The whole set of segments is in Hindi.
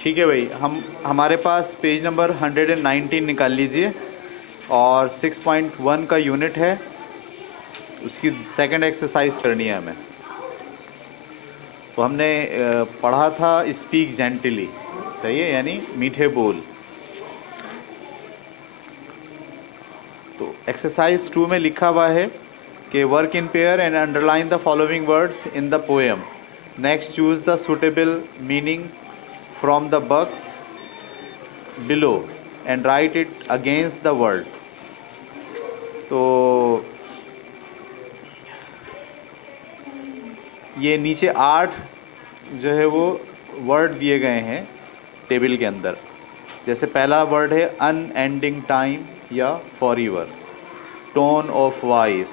ठीक है भाई, हमारे पास पेज नंबर 119 निकाल लीजिए और 6.1 का यूनिट है, उसकी सेकंड एक्सरसाइज करनी है हमें। तो हमने पढ़ा था स्पीक जेंटली, सही है, यानी मीठे बोल। तो एक्सरसाइज 2 में लिखा हुआ है कि work in pair and underline the following words in the poem. Next choose the suitable meaning from the box below and right it against the word. तो ये नीचे 8 जो है वो वर्ड दिए गए हैं टेबल के अंदर। जैसे पहला वर्ड है अनएंडिंग टाइम या forever, tone of voice,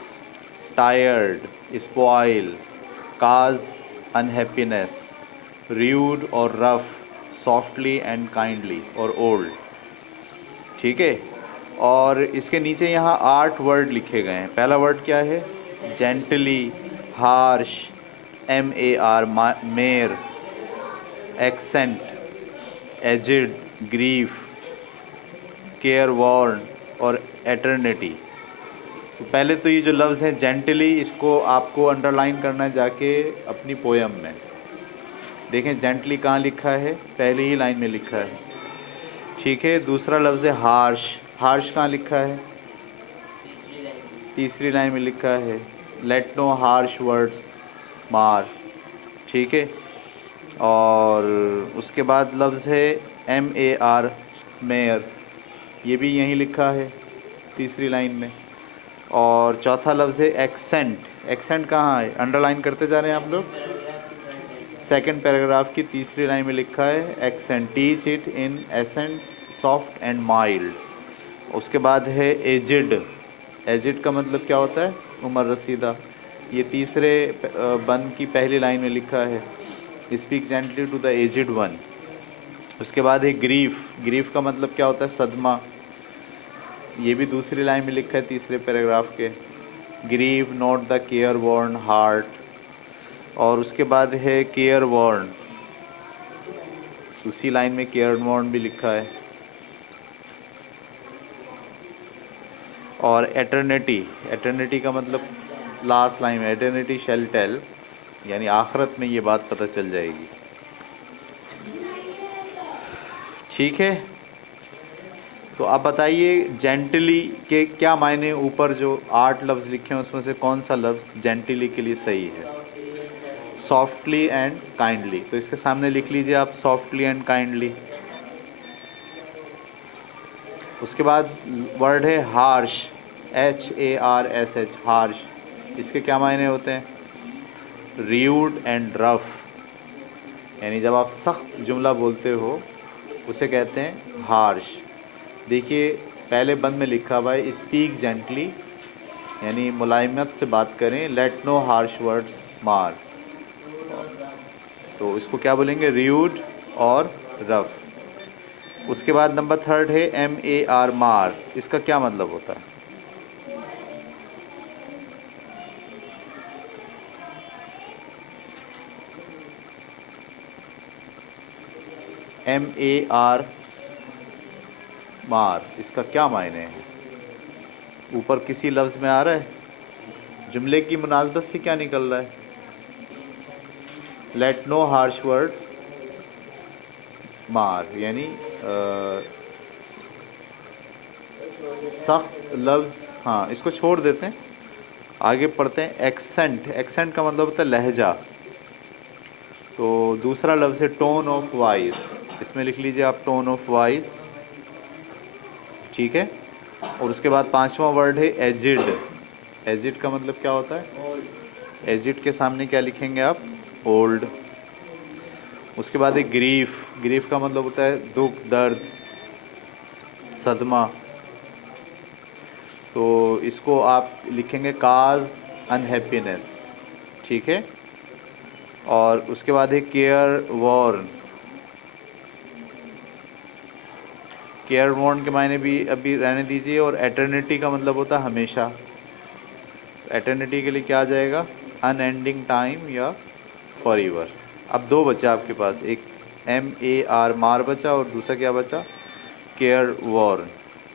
tired, spoil, cause unhappiness, rude और रफ, सॉफ्टली एंड काइंडली और ओल्ड। ठीक है, और इसके नीचे यहाँ 8 वर्ड लिखे गए हैं। पहला वर्ड क्या है? Gently, harsh, MAR mar, accent, aged, grief, careworn और एटर्निटी। तो पहले तो ये जो लफ्ज़ हैं जेंटली, इसको आपको अंडरलाइन करना है जाके अपनी पोएम में। देखें जेंटली कहाँ लिखा है, पहली ही लाइन में लिखा है। ठीक है, दूसरा लफ्ज़ है हार्श, हार्श कहाँ लिखा है? तीसरी लाइन में लिखा है। लेट नो हार्श वर्ड्स मार। ठीक है, और उसके बाद लफ्ज़ है MAR मेयर, ये भी यहीं लिखा है तीसरी लाइन में। और चौथा लफ्ज़ है एक्सेंट, एक्सेंट कहाँ है? अंडरलाइन करते जा रहे हैं आप लोग। सेकंड पैराग्राफ की तीसरी लाइन में लिखा है accent, teach it in accent soft and mild. उसके बाद है एजिड, एजिड का मतलब क्या होता है? उम्र रसीदा। ये तीसरे बंद की पहली लाइन में लिखा है, speak gently to the aged one. उसके बाद है ग्रीफ, ग्रीफ का मतलब क्या होता है? सदमा। ये भी दूसरी लाइन में लिखा है तीसरे पैराग्राफ के, grieve not the careworn heart. और उसके बाद है केयर वॉर्न, उसी लाइन में केयर वॉर्न भी लिखा है। और एटर्निटी, एटर्निटी का मतलब लास्ट लाइन में, एटर्निटी शैल टेल, यानी आखिरत में ये बात पता चल जाएगी। ठीक है, तो आप बताइए जेंटली के क्या मायने? ऊपर जो 8 लफ्ज़ लिखे हैं उसमें से कौन सा लफ्ज़ जेंटली के लिए सही है? Softly and kindly. तो इसके सामने लिख लीजिए आप सॉफ्टली एंड काइंडली। उसके बाद वर्ड है हार्श, HARSH, हार्श। इसके क्या मायने होते हैं? र्यूड एंड रफ, यानी जब आप सख्त जुमला बोलते हो उसे कहते हैं हार्श। देखिए पहले बंद में लिखा हुआ है स्पीक जेंटली, यानी मुलायमत से बात करें, लेट नो हार्श वर्ड्स मार। तो इसको क्या बोलेंगे? र्यूड और रफ। उसके बाद नंबर 3 है MAR मार, इसका क्या मतलब होता है? MAR मार, इसका क्या मायने है? ऊपर किसी लफ्ज़ में आ रहा है? जुमले की मुनासबत से क्या निकल रहा है? Late no harsh words mar, यानी सख्त लफ्ज़। हाँ, इसको छोड़ देते हैं, आगे पढ़ते हैं। एक्सेंट, एक्सेंट का मतलब होता है लहजा। तो दूसरा लफ्ज़ है टोन ऑफ वॉइस, इसमें लिख लीजिए आप टोन ऑफ वॉइस। ठीक है, और उसके बाद 5वां वर्ड है एजिड, एजिड का मतलब क्या होता है? एजिड के सामने क्या लिखेंगे आप? ओल्ड। उसके बाद है ग्रीफ, ग्रीफ का मतलब होता है दुख, दर्द, सदमा। तो इसको आप लिखेंगे काज अनहैप्पीनेस। ठीक है, और उसके बाद है केयर वॉर्न, केयर वॉर्न के मायने भी अभी रहने दीजिए। और एटर्निटी का मतलब होता है हमेशा। एटर्निटी के लिए क्या आ जाएगा? अनएंडिंग टाइम या फॉरएवर। अब 2 बचे आपके पास, एक MAR मार बचा, और दूसरा क्या बचा, केयर वॉर्न।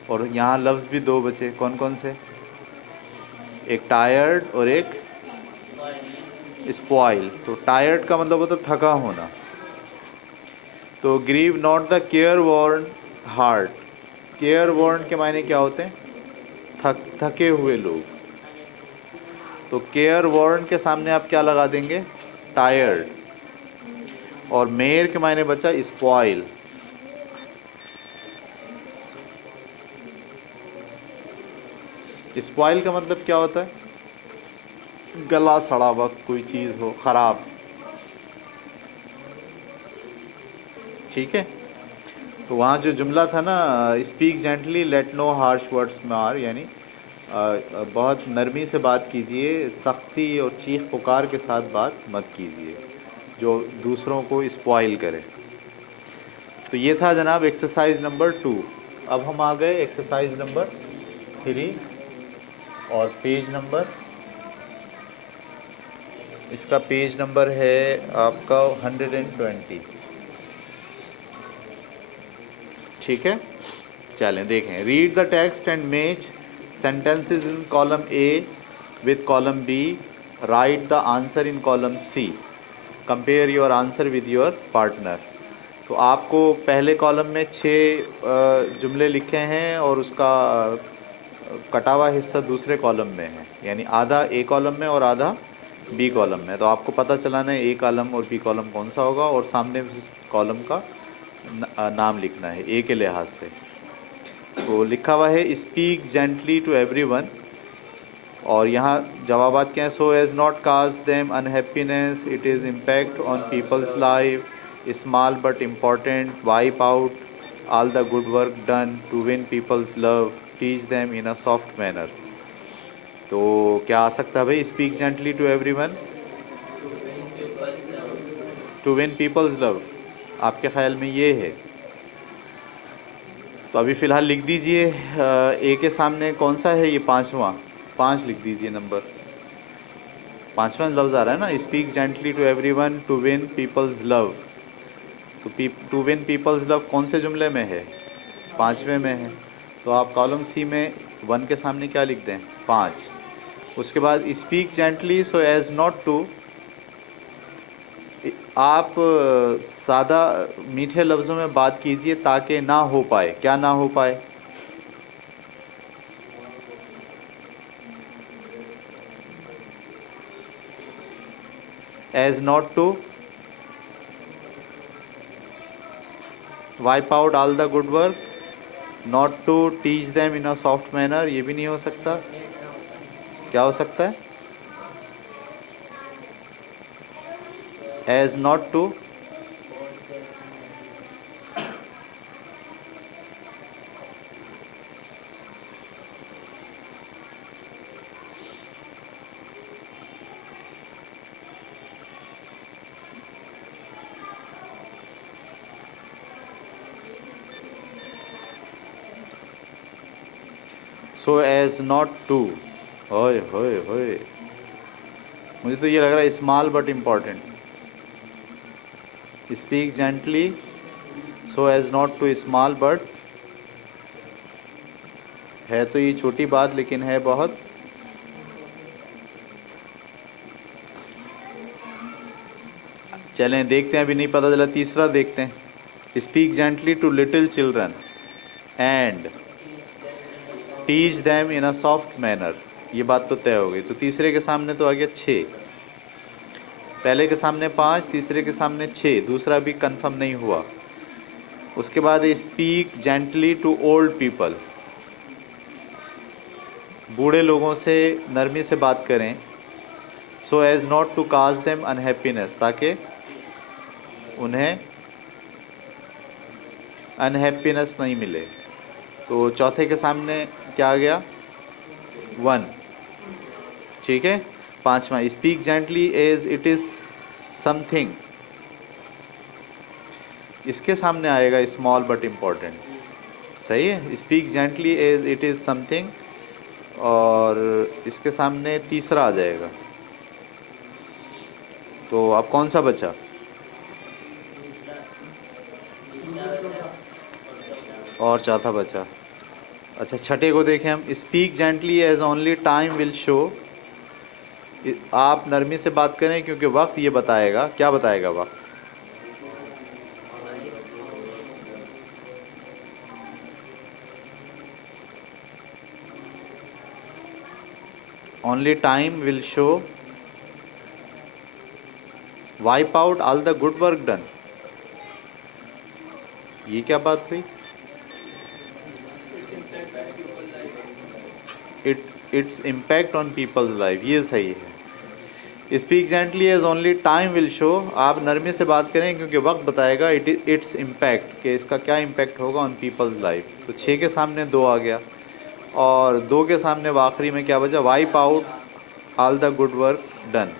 और यहाँ लफ्ज़ भी दो बचे, कौन कौन से, एक टायर्ड और एक स्पॉइल। तो टायर्ड का मतलब होता है थका होना। तो grieve not the careworn heart. Careworn के मायने क्या होते हैं, थके हुए लोग। तो केयर वॉर्न के सामने आप क्या लगा देंगे, टायर्ड। और मेयर के मायने बचा स्पॉइल। स्पॉइल का मतलब क्या होता है, गला सड़ा हुआ कोई चीज़ हो, ख़राब। ठीक है। तो वहाँ जो जुमला था ना, speak gently let no harsh words mar, यानी बहुत नरमी से बात कीजिए, सख्ती और चीख पुकार के साथ बात मत कीजिए जो दूसरों को स्पॉइल करे। तो ये था जनाब एक्सरसाइज नंबर 2। अब हम आ गए एक्सरसाइज नंबर 3 और पेज नंबर, इसका पेज नंबर है आपका 120। ठीक है, चलें देखें। Read the text and match sentences in column A with column B. Write the answer in column C. Compare your answer with your partner. तो आपको पहले कॉलम में 6 जुमले लिखे हैं और उसका कटा हुआ हिस्सा दूसरे कॉलम में है, यानी आधा ए कॉलम में और आधा बी कॉलम में। तो आपको पता चलाना है ए कॉलम और बी कॉलम कौन सा होगा, और सामने कॉलम का नाम लिखना है ए के लिहाज से। तो लिखा हुआ है स्पीक जेंटली टू एवरीवन, और यहाँ जवाबात क्या हैं, so as not cause them unhappiness, it is impact on people's life, small but important, wipe out all the good work done to win people's love, teach them in a soft manner. तो क्या आ सकता है भाई, speak gently to everyone, to win people's love, आपके ख्याल में ये है? तो अभी फ़िलहाल लिख दीजिए ए के सामने कौन सा है, ये पाँचवा, 5 लिख दीजिए नंबर, 5वां लफ्ज़ आ रहा है ना, speak gently to everyone to win people's love. तो टू विन पीपल्स लव कौन से जुमले में है, 5वें में है। तो आप कॉलम सी में 1 के सामने क्या लिख दें, 5। उसके बाद speak gently so as not to, आप सादा मीठे लफ्ज़ों में बात कीजिए ताकि ना हो पाए, क्या ना हो पाए, as not to wipe out all the good work, not to teach them in a soft manner, ये भी नहीं हो सकता। क्या हो सकता है, as not to so as not to, होए होए होए, मुझे तो ये लग रहा है small but important. Speak gently so as not to small but, है तो ये छोटी बात लेकिन है बहुत। चलें देखते हैं, अभी नहीं पता चला, तीसरा देखते हैं। Speak gently to little children and teach them in a soft manner, ये बात तो तय हो गई। तो तीसरे के सामने तो आ गया 6, पहले के सामने 5, तीसरे के सामने 6, दूसरा भी कंफर्म नहीं हुआ। उसके बाद speak gently to old people, बूढ़े लोगों से नरमी से बात करें, so as not to cause them unhappiness, ताकि उन्हें अनहैप्पीनेस नहीं मिले। तो चौथे के सामने क्या आ गया, 1। ठीक है, 5वां speak gently as it is something, इसके सामने आएगा स्मॉल बट इम्पॉर्टेंट। सही है, speak gently as it is something, और इसके सामने तीसरा आ जाएगा। तो अब कौन सा बचा, और चौथा बचा। अच्छा, छठे को देखें हम। Speak gently as only time will show. आप नरमी से बात करें क्योंकि वक्त ये बताएगा। क्या बताएगा वक्त? Only time will show, wipe out all the good work done. ये क्या बात हुई? It's impact on people's life, ये सही है। Speak gently as only time will show. आप नरमी से बात करें क्योंकि वक्त बताएगा इट्स इम्पैक्ट, कि इसका क्या इम्पैक्ट होगा ऑन पीपल्स लाइफ। तो 6 के सामने 2 आ गया, और 2 के सामने आखिरी में क्या बचा? Wipe out all the good work done.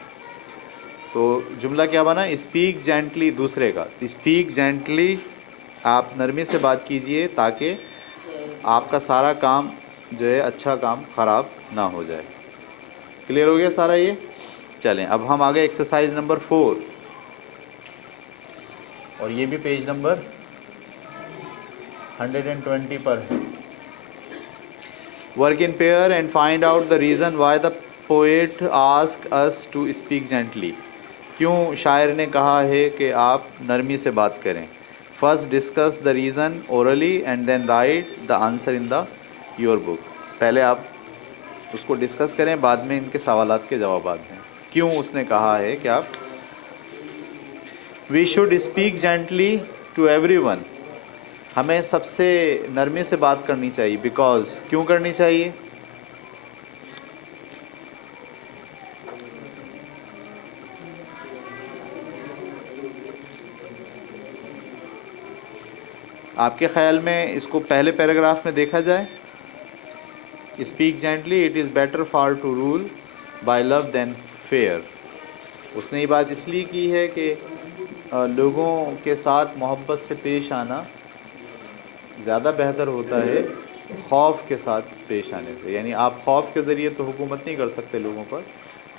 तो जुमला क्या बना? स्पीक जेंटली, दूसरे का स्पीक जेंटली। आप नरमी से बात कीजिए ताकि आपका सारा काम जो है, अच्छा काम ख़राब ना हो जाए। क्लियर हो गया सारा ये? चलें अब हम आगे एक्सरसाइज नंबर 4, और ये भी पेज नंबर 120 पर है। Work in pair and find out the reason why the poet ask us to speak gently. क्यों शायर ने कहा है कि आप नरमी से बात करें। First discuss the reason orally and then write the answer in the your book. पहले आप उसको डिस्कस करें, बाद में इनके सवालात के जवाब दें। क्यों उसने कहा है कि आप we should speak gently to everyone. हमें सबसे नरमी से बात करनी चाहिए। बिकॉज, क्यों करनी चाहिए? आपके ख्याल में इसको पहले पैराग्राफ में देखा जाए। Speak gently, it is better for to rule by love than fear. उसने ये बात इसलिए की है कि लोगों के साथ मोहब्बत से पेश आना ज़्यादा बेहतर होता है खौफ के साथ पेश आने से। यानी आप खौफ के ज़रिए तो हुकूमत नहीं कर सकते लोगों पर,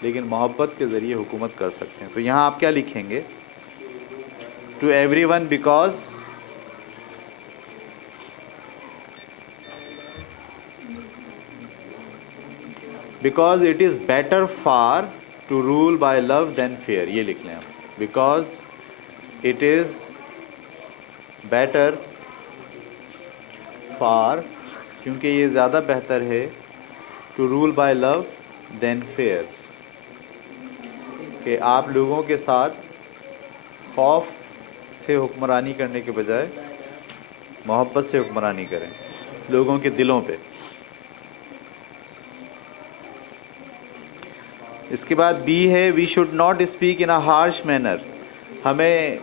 लेकिन मोहब्बत के ज़रिए हुकूमत कर सकते हैं। तो यहाँ आप क्या लिखेंगे? To everyone because it is better for to rule by love than fear. ये लिख लें आप। Because it is better for, क्योंकि ये ज़्यादा बेहतर है, to rule by love than fear, कि आप लोगों के साथ खौफ से हुक्मरानी करने के बजाय मोहब्बत से हुक्मरानी करें लोगों के दिलों पे। इसके बाद बी है, we should not speak in a harsh manner. हमें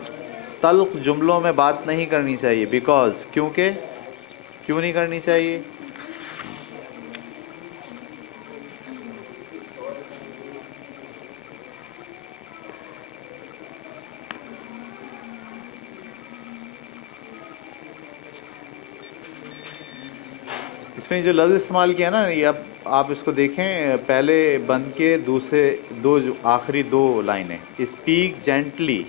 तल्ख जुमलों में बात नहीं करनी चाहिए। बिकॉज, क्योंकि, क्यों नहीं करनी चाहिए? इसमें जो लफ्ज़ इस्तेमाल किया ना, ये अब आप इसको देखें, पहले बंद के दूसरे दो, जो आखिरी 2 लाइनें, स्पीक जेंटली,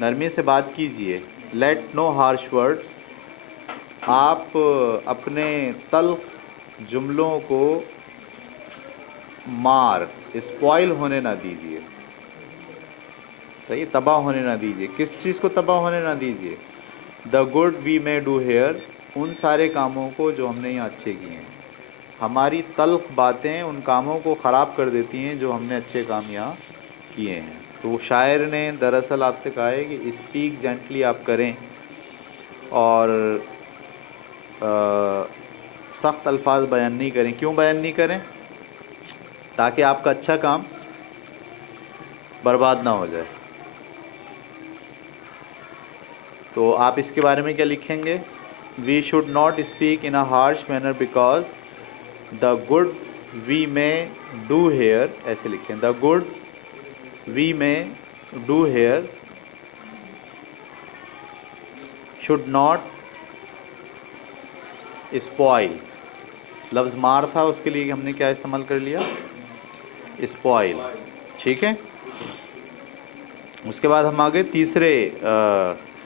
नरमी से बात कीजिए, लेट नो हार्श वर्ड्स, आप अपने तल्ख जुमलों को मार, स्पॉइल होने ना दीजिए। सही, तबाह होने ना दीजिए। किस चीज़ को तबाह होने ना दीजिए? The good we may do here, उन सारे कामों को जो हमने यहाँ अच्छे किए हैं। हमारी तल्ख बातें उन कामों को ख़राब कर देती हैं जो हमने अच्छे काम यहाँ किए हैं। तो शायर ने दरअसल आपसे कहा है कि स्पीक जेंटली आप करें, और सख्त अल्फाज बयान नहीं करें। क्यों बयान नहीं करें? ताकि आपका अच्छा काम बर्बाद ना हो जाए। तो आप इसके बारे में क्या लिखेंगे? We should not speak in a harsh manner because the good we may do here, ऐसे लिखें, the good we may do here should not spoil. लफ्ज़ मार था, उसके लिए हमने क्या इस्तेमाल कर लिया? स्पॉइल। ठीक है। उसके बाद हम आगे तीसरे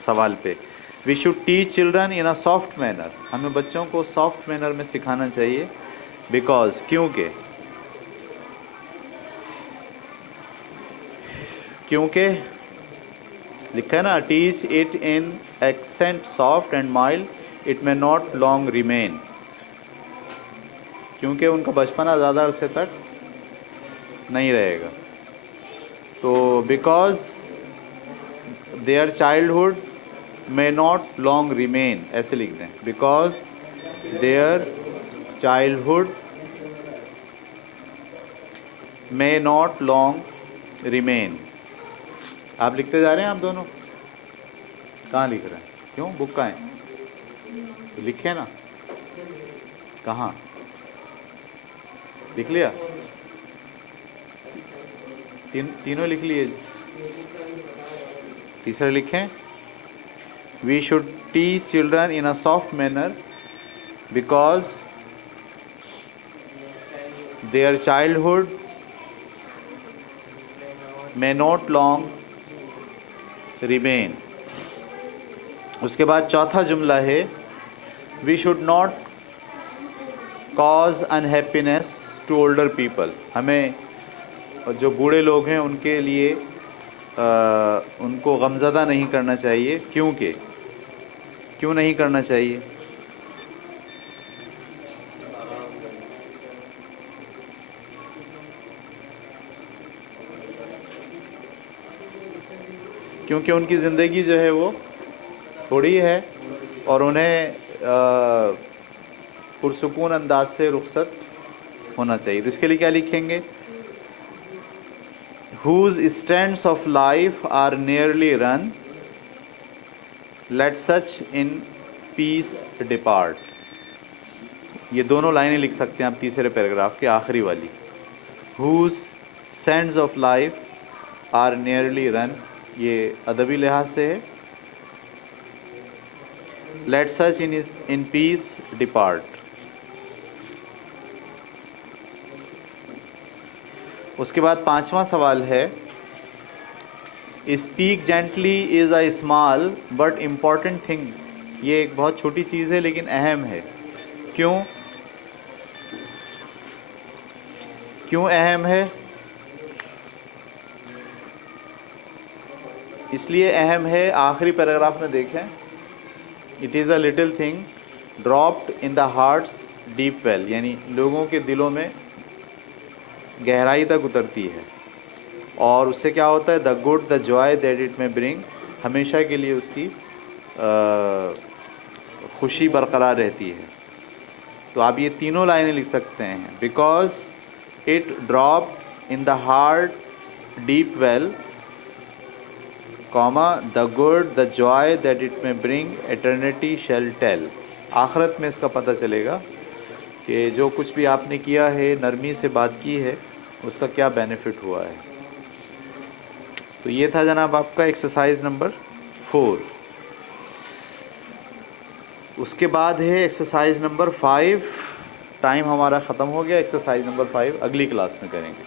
सवाल पे। We should teach children in a soft manner, हमें बच्चों को सॉफ्ट मैनर में सिखाना चाहिए। बिकॉज, क्योंकि लिखा है ना, teach it in accent soft and mild, it may not long remain, क्योंकि उनका बचपना ज़्यादा अरसे तक नहीं रहेगा। तो because their childhood may not long remain, ऐसे लिख दें, because their childhood may not long remain. आप लिखते जा रहे हैं, आप दोनों कहाँ लिख रहे हैं? क्यों, बुक कहाँ है? तो लिखे ना, कहाँ लिख लिया? तीनों लिख लिए? तीसरा लिखें, we should teach children in a soft manner because their childhood may not long remain. उसके बाद चौथा जुमला है, we should not cause unhappiness to older people, हमें जो बूढ़े लोग हैं उनके लिए उनको गमज़दा नहीं करना चाहिए। क्योंकि, क्यों नहीं करना चाहिए? क्योंकि उनकी ज़िंदगी जो है वो थोड़ी है और उन्हें पुरसुकून अंदाज से रुखसत होना चाहिए। तो इसके लिए क्या लिखेंगे? Whose stands of life are nearly run, let such in peace depart। ये दोनों लाइनें लिख सकते हैं आप तीसरे पैराग्राफ के आखिरी वाली। Whose sands of life are nearly run, ये अदबी लिहाज से है। Let such in peace depart। उसके बाद पांचवा सवाल है, speak gently is a small but important thing, ये एक बहुत छोटी चीज़ है लेकिन अहम है। क्यों, क्यों अहम है? इसलिए अहम है, आखिरी पैराग्राफ में देखें, it is a little thing dropped in the hearts deep well, यानी लोगों के दिलों में गहराई तक उतरती है और उससे क्या होता है, the good the Joy that it में ब्रिंग, हमेशा के लिए उसकी खुशी बरकरार रहती है। तो आप ये तीनों लाइनें लिख सकते हैं, because it drop in the heart deep well, comma the good the Joy that it में ब्रिंग एटर्निटी शेल टेल। आखिरत में इसका पता चलेगा कि जो कुछ भी आपने किया है, नरमी से बात की है, उसका क्या बेनिफिट हुआ है। तो ये था जनाब आपका एक्सरसाइज नंबर 4। उसके बाद है एक्सरसाइज नंबर 5। टाइम हमारा ख़त्म हो गया, एक्सरसाइज नंबर 5 अगली क्लास में करेंगे।